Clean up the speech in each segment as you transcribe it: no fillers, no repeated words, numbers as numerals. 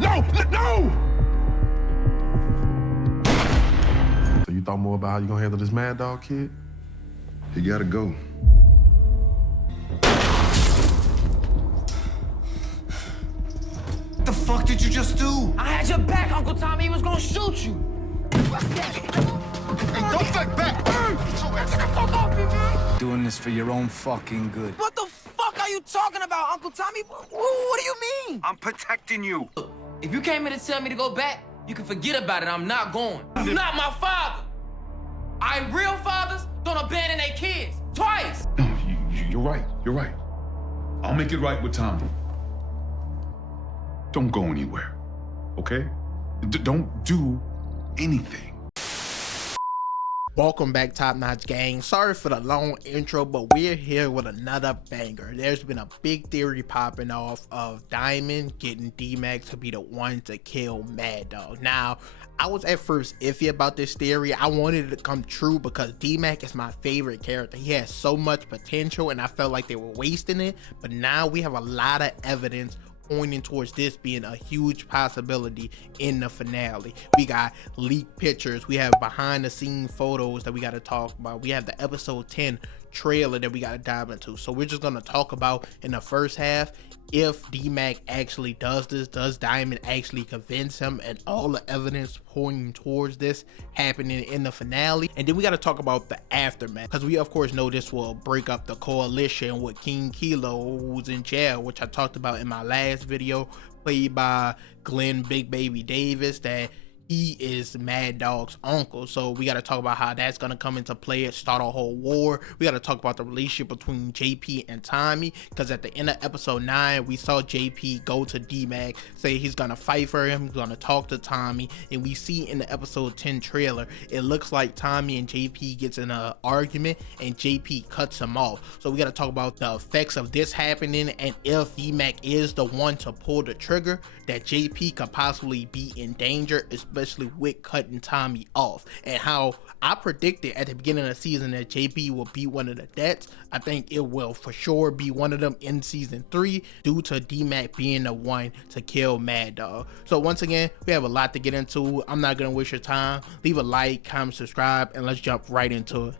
No! So you thought more about how you gonna handle this Mad Dog kid? He gotta go. What the fuck did you just do? I had your back, Uncle Tommy. He was gonna shoot you. Hey, don't fight back! Get your ass the fuck off me, man! Doing this for your own fucking good. What the fuck are you talking about, Uncle Tommy? What do you mean? I'm protecting you. Look, if you came here to tell me to go back, you can forget about it. I'm not going. You're not my father. Real fathers don't abandon their kids. Twice. No, you're right. You're right. I'll make it right with Tommy. Don't go anywhere, okay? Don't do anything. Welcome back, Top Notch Gang. Sorry for the long intro, but we're here with another banger. There's been a big theory popping off of Diamond getting DMac to be the one to kill Mad Dog. Now, I was at first iffy about this theory. I wanted it to come true because DMac is my favorite character. He has so much potential and I felt like they were wasting it. But now we have a lot of evidence pointing towards this being a huge possibility in the finale. We got leaked pictures, we have behind the scene photos that we got to talk about, we have the episode 10 trailer that we got to dive into. So we're just going to talk about in the first half if DMac actually does this, does Diamond actually convince him, and all the evidence pointing towards this happening in the finale. And then we got to talk about the aftermath, because we of course know this will break up the coalition with King Kilo, who's in jail, which I talked about in my last video, played by Glenn Big Baby Davis, that he is Mad Dog's uncle. So we got to talk about how that's going to come into play and start a whole war. We got to talk about the relationship between JP and Tommy, because at the end of episode 9 we saw JP go to DMac, say he's going to fight for him, he's going to talk to Tommy, and we see in the episode 10 trailer it looks like Tommy and JP gets in an argument and JP cuts him off. So we got to talk about the effects of this happening, and if DMac is the one to pull the trigger, that JP could possibly be in danger, especially with cutting Tommy off. And how I predicted at the beginning of the season that JP will be one of the deaths, I think it will for sure be one of them in season 3 due to DMac being the one to kill Mad Dog. So once again, we have a lot to get into. I'm not gonna waste your time. Leave a like, comment, subscribe, and let's jump right into it.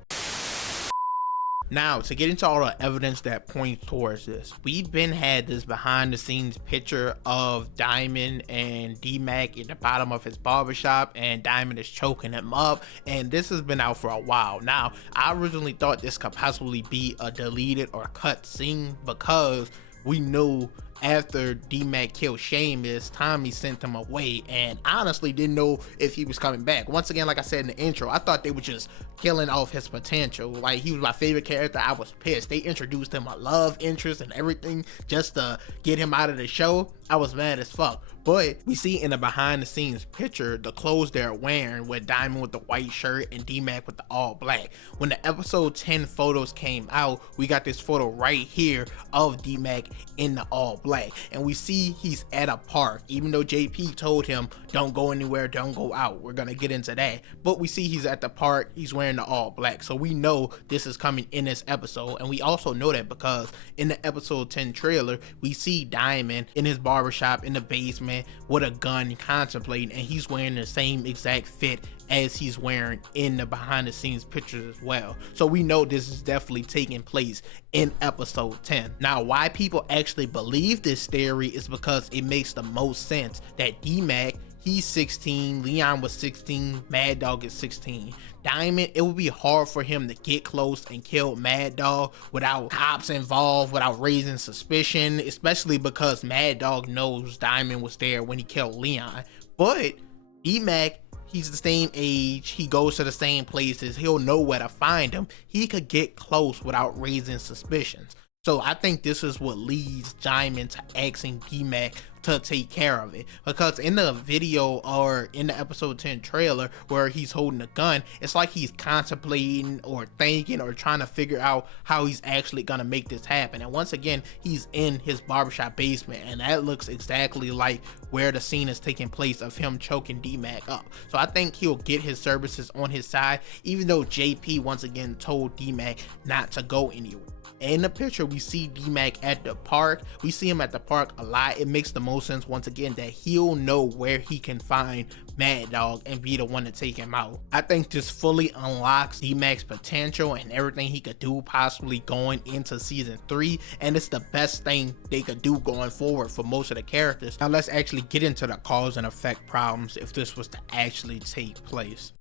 Now, to get into all the evidence that points towards this, we've had this behind the scenes picture of Diamond and DMac in the bottom of his barbershop, and Diamond is choking him up, and this has been out for a while. Now, I originally thought this could possibly be a deleted or cut scene, because we knew after DMac killed Seamus, Tommy sent him away, and honestly didn't know if he was coming back. Once again, like I said in the intro, I thought they were just killing off his potential. Like, he was my favorite character. I was pissed. They introduced him a love interest and everything just to get him out of the show. I was mad as fuck. But we see in the behind the scenes picture the clothes they're wearing, with Diamond with the white shirt and DMac with the all black. When the episode 10 photos came out, we got this photo right here of DMac in the all black, and we see he's at a park, even though JP told him don't go anywhere, don't go out. We're gonna get into that, but we see he's at the park, he's wearing the all black, so we know this is coming in this episode. And we also know that because in the episode 10 trailer we see Diamond in his barbershop in the basement with a gun contemplating, and he's wearing the same exact fit as he's wearing in the behind the scenes pictures as well. So we know this is definitely taking place in episode 10. Now, why people actually believe this theory is because it makes the most sense that DMac, he's 16, Leon was 16, Mad Dog is 16. Diamond, it would be hard for him to get close and kill Mad Dog without cops involved, without raising suspicion, especially because Mad Dog knows Diamond was there when he killed Leon. But DMac, he's the same age, he goes to the same places, he'll know where to find him. He could get close without raising suspicions. So I think this is what leads Diamond to asking DMac to take care of it, because in the video or in the episode 10 trailer where he's holding a gun, it's like he's contemplating or thinking or trying to figure out how he's actually gonna make this happen. And once again, he's in his barbershop basement, and that looks exactly like where the scene is taking place of him choking DMac up. So I think he'll get his services on his side, even though JP once again told DMac not to go anywhere. In the picture, we see DMac at the park. We see him at the park a lot. It makes the most sense once again that he'll know where he can find Mad Dog and be the one to take him out. I think this fully unlocks DMac's potential and everything he could do possibly going into season 3, and it's the best thing they could do going forward for most of the characters. Now let's actually get into the cause and effect problems if this was to actually take place.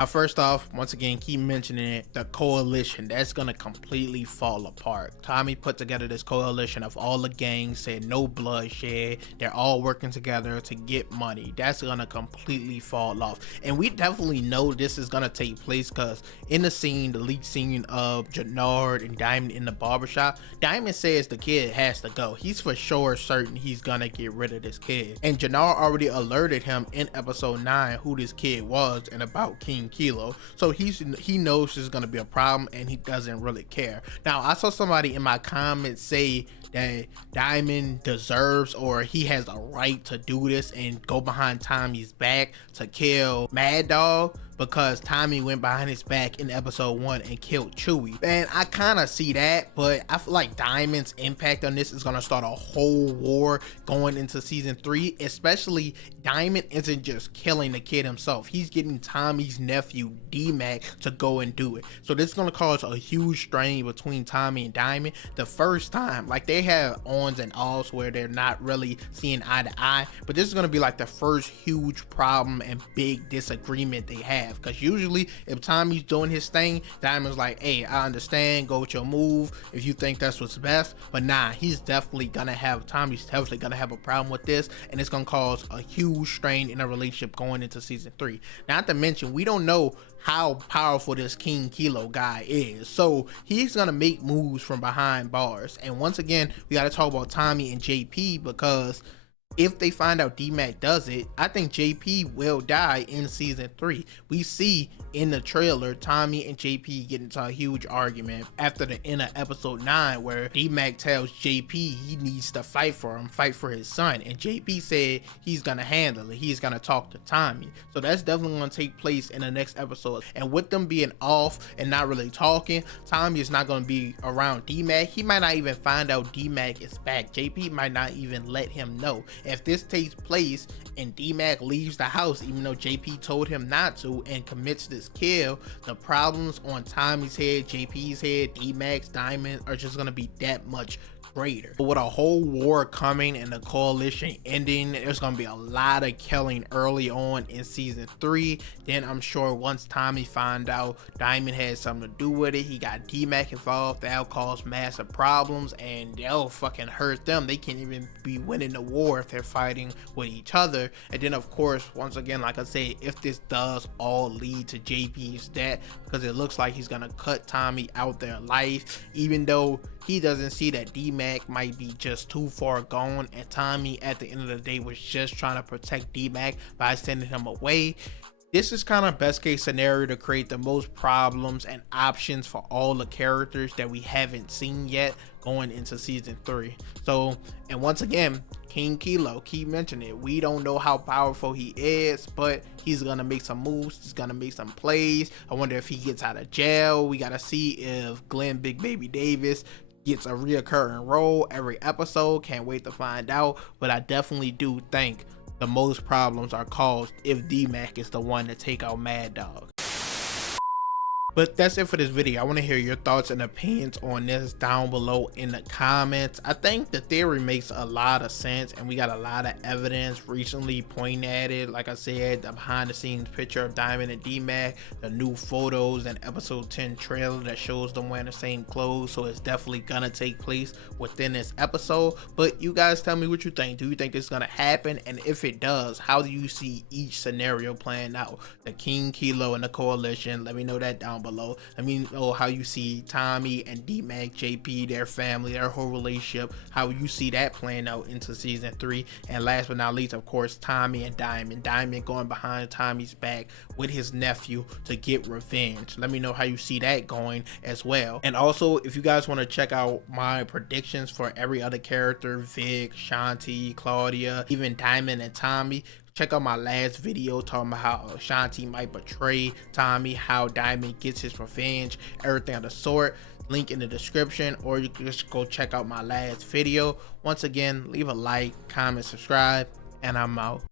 Now, first off, once again, keep mentioning it, the coalition, that's gonna completely fall apart. Tommy put together this coalition of all the gangs, said no bloodshed, they're all working together to get money. That's gonna completely fall off. And we definitely know this is gonna take place because in the scene, the leaked scene of Jannard and Diamond in the barbershop, Diamond says the kid has to go. He's for sure certain he's gonna get rid of this kid. And Jannard already alerted him in episode 9 who this kid was and about King Kilo, so he knows this is going to be a problem and he doesn't really care. Now I saw somebody in my comments say that Diamond deserves or he has a right to do this and go behind Tommy's back to kill Mad Dog because Tommy went behind his back in episode 1 and killed Chewie. And I kind of see that, but I feel like Diamond's impact on this is going to start a whole war going into season 3. Especially Diamond isn't just killing the kid himself, he's getting Tommy's nephew DMac to go and do it. So this is going to cause a huge strain between Tommy and Diamond. The first time, like, they have ons and offs where they're not really seeing eye to eye, but this is going to be like the first huge problem and big disagreement they have. Because usually if Tommy's doing his thing, Diamond's like, hey, I understand, go with your move if you think that's what's best. But nah, Tommy's definitely gonna have a problem with this, and it's gonna cause a huge strain in a relationship going into season 3. Not to mention, we don't know how powerful this King Kilo guy is, so he's gonna make moves from behind bars. And once again, we got to talk about Tommy and JP, because if they find out DMac does it, I think JP will die in season 3. We see in the trailer Tommy and JP get into a huge argument after the end of episode 9, where DMac tells JP he needs to fight for him, fight for his son, and JP said he's gonna handle it, he's gonna talk to Tommy. So that's definitely gonna take place in the next episode. And with them being off and not really talking, Tommy is not gonna be around DMac. He might not even find out DMac is back. JP might not even let him know. If this takes place and DMac leaves the house even though JP told him not to and commits this kill, the problems on Tommy's head, JP's head, DMac's, Diamond are just gonna be that much greater. But with a whole war coming and the coalition ending, there's gonna be a lot of killing early on in season 3. Then I'm sure once Tommy find out Diamond had something to do with it, he got DMac involved, that'll cause massive problems and they'll fucking hurt them. They can't even be winning the war if they're fighting with each other. And then of course, once again, like I said, if this does all lead to JP's death, because it looks like he's gonna cut Tommy out their life, even though he doesn't see that DMac might be just too far gone, and Tommy at the end of the day was just trying to protect DMac by sending him away. This is kind of best case scenario to create the most problems and options for all the characters that we haven't seen yet going into season 3. So, and once again, King Kilo, keep mentioning it, we don't know how powerful he is, but he's gonna make some moves, he's gonna make some plays. I wonder if he gets out of jail. We gotta see if Glenn Big Baby Davis gets a reoccurring role every episode. Can't wait to find out. But I definitely do think the most problems are caused if DMac is the one to take out Mad Dog. But that's it for this video. I want to hear your thoughts and opinions on this down below in the comments. I think the theory makes a lot of sense and we got a lot of evidence recently pointing at it. Like I said, the behind the scenes picture of Diamond and DMac, the new photos and episode 10 trailer that shows them wearing the same clothes. So it's definitely gonna take place within this episode. But you guys tell me what you think. Do you think this is gonna happen? And if it does, how do you see each scenario playing out? The King Kilo and the coalition, let me know that down below. Let me know how you see Tommy and DMac, JP, their family, their whole relationship, how you see that playing out into season 3. And last but not least, of course, Tommy and Diamond going behind Tommy's back with his nephew to get revenge. Let me know how you see that going as well. And also, if you guys want to check out my predictions for every other character, Vic, Shanti, Claudia, even Diamond and Tommy, check out my last video talking about how Shanti might betray Tommy, how Diamond gets his revenge, everything of the sort. link in the description, or you can just go check out my last video. Once again, leave a like, comment, subscribe, and I'm out.